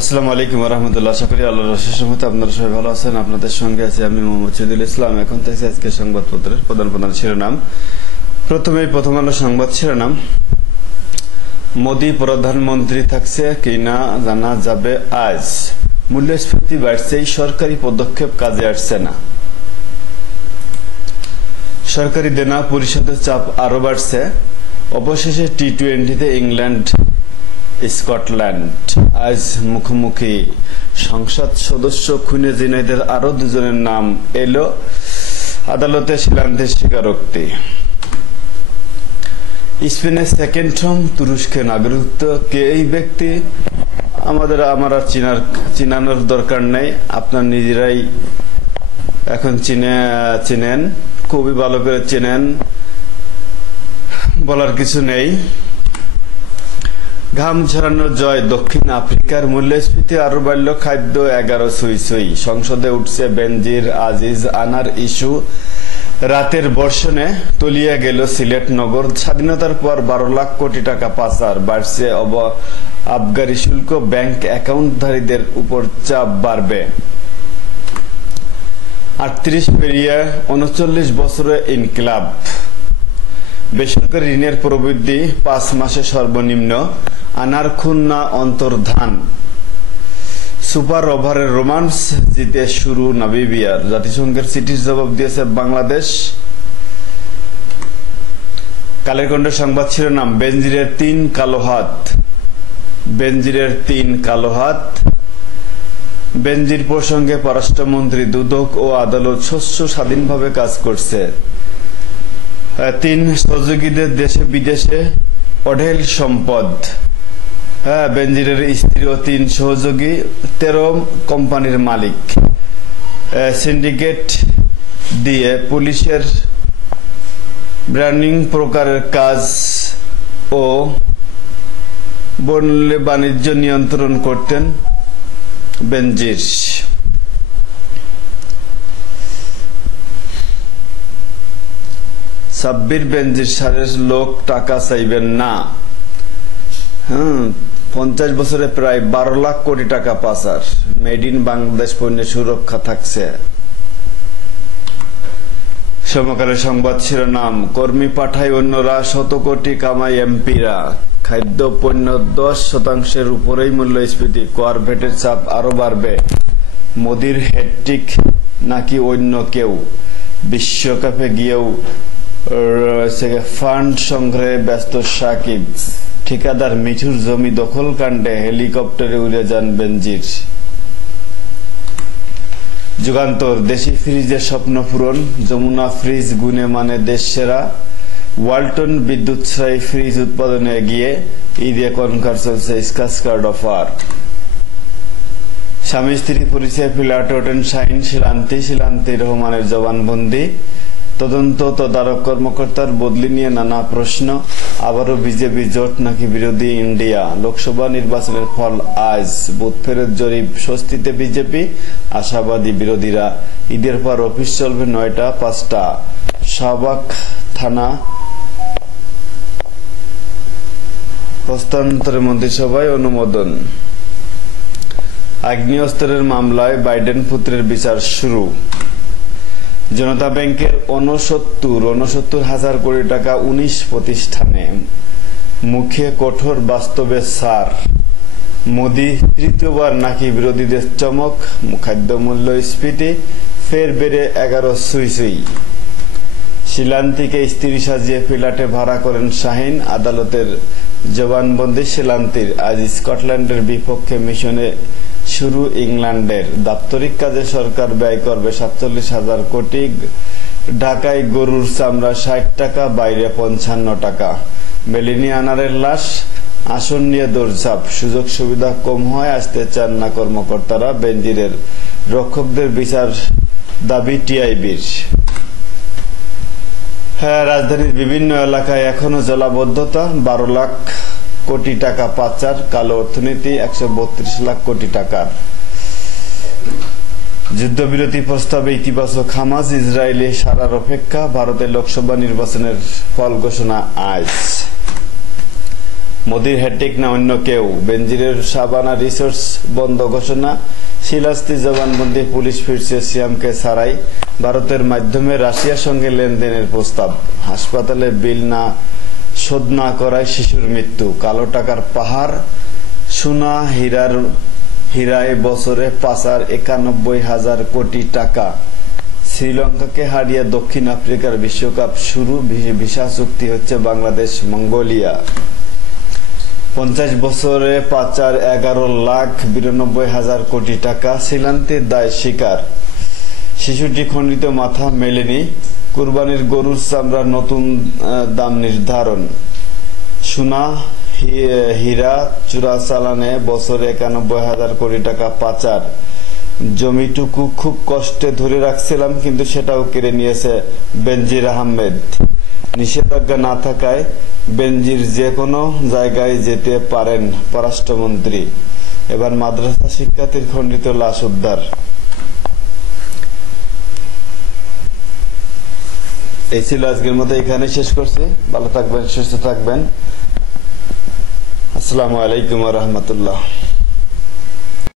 আসসালামু আলাইকুম ওয়া রাহমাতুল্লাহ। আশা করি আল্লাহর অশেষ রহমতে আপনারা সবাই ভালো আছেন। আপনাদের সঙ্গে আছি আমি মোহাম্মদ শহীদুল ইসলাম। এখন থেকে আজকে সংবাদপত্রের প্রধান শিরোনাম। প্রথম আলো সংবাদ শিরোনাম, মোদি প্রধানমন্ত্রী থাকছে কিনা জানা যাবে আজ। মূল্যস্ফীতি বাড়ছে, সরকারি পদক্ষেপ কাজে আসছে না। সরকারি দেনা পরিশোধের চাপ আরো বাড়ছে। অবশেষে টি-20-তে ইংল্যান্ড স্কটল্যান্ড আজ মুখোমুখি। সংসদ সদস্য খুনে জিনাইদের আরো দুজনের নাম এলো আদালতে শিলান্তের স্বীকারোক্তি। স্পেনের সেকেন্ড হোম তুরস্কের নাগরিকত্ব কে এই ব্যক্তি আমার আর চিনানোর দরকার নেই, আপনার নিজেরাই এখন চিনেন, খুবই ভালো করে চেনেন, বলার কিছু নেই। ঘাম ঝরানো জয় দক্ষিণ আফ্রিকার। মূল্যস্ফীতি আরো বাড়ল, খাদ্য 11 ছুঁই। সংসদে উঠছে বেনজির আজিজ আনার ইস্যু। রাতের বর্ষণে তলিয়ে গেল সিলেট নগর। স্বাধীনতার পর 12 লাখ কোটি টাকা পাচার। বাড়ছে আবগারি শুল্ক। ব্যাংক অ্যাকাউন্টধারীদের উপর চাপ বাড়বে। 38 পেরিয়ে 39 বছরে ইনকিলাব। বেসরকারি ঋণের প্রবৃদ্ধি 5 মাসে সর্বনিম্ন। আনার খুন না অন্তর্ধান। সুপার ওভারের রোমান্স জিতে শুরু নামিবিয়ার। জাতিসংঘের চিঠির জবাব দিয়েছে বাংলাদেশ। কালের কণ্ঠের সংবাদ শিরোনাম, বেনজিরের 3 কালো হাত। বেনজিরের 3 কালো হাত। বেনজির প্রসঙ্গে পররাষ্ট্রমন্ত্রী, দুদক ও আদালত স্বাধীনভাবে কাজ করছে। 3 সহযোগীদের দেশে বিদেশে অঢেল সম্পদ। বেনজিরের স্ত্রী ও 3 সহযোগী 13 কোম্পানির মালিক। সিন্ডিকেট দিয়ে পুলিশের ব্র্যান্ডিং প্রকারের কাজ ও বাণিজ্য নিয়ন্ত্রণ করতেন বেনজির। সাব্বির বেনজির সারের লোক টাকা চাইবেন না। 50 বছরে প্রায় 12 লাখ কোটি টাকা পাচার। মেড ইন বাংলাদেশ পণ্যের সুরক্ষা থাকছে। সমকালের সংবাদ শিরোনাম, কর্মী পাঠায় অন্যরা, 100 কোটি কামাই এমপিরা। খাদ্য পণ্য 10% উপরেই মূল্যস্ফীতি। কর ভেটের চাপ আরো বাড়বে। মোদির হ্যাটট্রিক নাকি অন্য কেউ। বিশ্বকাপে গিয়েও ফান্ড সংগ্রহে ব্যস্ত সাকিব। ঠিকাদার মিঠুর জমি দখল কাণ্ডে হেলিকপ্টারে উড়ে যান বেনজির। যুগান্তর, দেশি ফ্রিজের স্বপ্ন পূরণ। যমুনা ফ্রিজ গুণে মানে দেশ সেরা। ওয়ালটন বিদ্যুৎসাহী ফ্রিজ উৎপাদনে এগিয়ে। ঈদে কনকার চলছে স্ক্র্যাচ কার্ড অফার। স্বামী স্ত্রী পরিচয় ফ্ল্যাটে ওঠেন শাহিন শিলান্তি রহমানের জবানবন্দি। তদন্ত তদারক কর্মকর্তার বদলি নিয়ে নানা প্রশ্ন। আবারও বিজেপি জোট নাকি বিরোধী ইন্ডিয়া। লোকসভা নির্বাচনের ফল আজ। বুথ ফেরত জরিপ, স্বস্তিতে বিজেপি, আশাবাদী বিরোধীরা। ঈদের পর অফিস চলবে 9টা 5টা। শাহবাগ থানা হস্তান্তরে মন্ত্রিসভায় অনুমোদন। আগ্নেয়াস্ত্রের মামলায় বাইডেন পুত্রের বিচার শুরু। জনতা ব্যাংকের 69,000 কোটি টাকা 19 প্রতিষ্ঠানে। মুখে কঠোর, বাস্তবে সার। মোদি তৃতীয়বার নাকি বিরোধীদের চমক। খাদ্য মূল্যস্ফীতি ফের বেড়ে 11 ছুঁই। শিলান্তিকে স্ত্রী সাজিয়ে ফ্ল্যাটে ভাড়া করেন শাহিন। আদালতের জবানবন্দি শিলান্তির। আজ স্কটল্যান্ডের বিপক্ষে মিশনে শুরু ইংল্যান্ডের। দাপ্তরিক কাজে সরকার ব্যয় করবে 47,000 কোটি। ঢাকায় গরুর চামড়া 60 টাকা, বাইরে 55 টাকা। মেলেনি আনারের লাশ। আসন নিয়ে দৌড়ঝাঁপ। সুযোগ সুবিধা কম হয়, আসতে চান না কর্মকর্তারা। বেনজিরের রক্ষকদের বিচার দাবি টিআইবির। রাজধানীর বিভিন্ন এলাকায় এখনো জলাবদ্ধতা। 12 লাখ কোটি টাকা পাচার। কালো অর্থনীতি 132 লাখ কোটি টাকার। যুদ্ধবিরতি প্রস্তাবে ইতিবাচক হামাস। ইসরায়েলি সারার অপেক্ষা। ভারতের লোকসভা নির্বাচনের ফল ঘোষণা আজ। মোদির হ্যাট্রিক না অন্য কেউ? বেনজিরের সাবানা রিসোর্স বন্ধ ঘোষণা, শিলাস্তি জবানবন্দি, পুলিশ ফিরছে সিয়ামকে ছাড়াই, ভারতের মাধ্যমে রাশিয়ার সঙ্গে লেনদেনের প্রস্তাব, হাসপাতালে বিল না শোধ না করায় শিশুর মৃত্যু, কালো টাকার পাহাড়, সোনা হীরায় বছরে পাচার ৯১,০০০ কোটি টাকা, শ্রীলঙ্কাকে হারিয়ে দক্ষিণ আফ্রিকার বিশ্বকাপ শুরু, ভিসা চুক্তি হচ্ছে বাংলাদেশ মঙ্গোলিয়া, ৫০ বছরে পাচার ১১,৯২,০০০ কোটি টাকা, শ্রীলঙ্কার দায় স্বীকার, শিশুটি খণ্ডিত মাথা মেলেনি, কুরবানির গরুর চামড়ার নতুন দাম নির্ধারণ, সোনা হীরা চোরাচালানে বছরে ৯১,০০০ কোটি টাকা পাচার, জমিটুকু খুব কষ্টে ধরে রাখছিলাম কিন্তু সেটাও কেড়ে নিয়েছে বেনজির আহমেদ, নিষেধাজ্ঞা না থাকায় বেনজির যে কোনো জায়গায় যেতে পারেন পররাষ্ট্রমন্ত্রী, এবার মাদ্রাসা শিক্ষার্থীর খণ্ডিত লাশ উদ্ধার। এই ছিল আজকের মতো, এখানে শেষ করছি। ভালো থাকবেন, সুস্থ থাকবেন। আসসালামু আলাইকুম ওয়া রাহমাতুল্লাহ।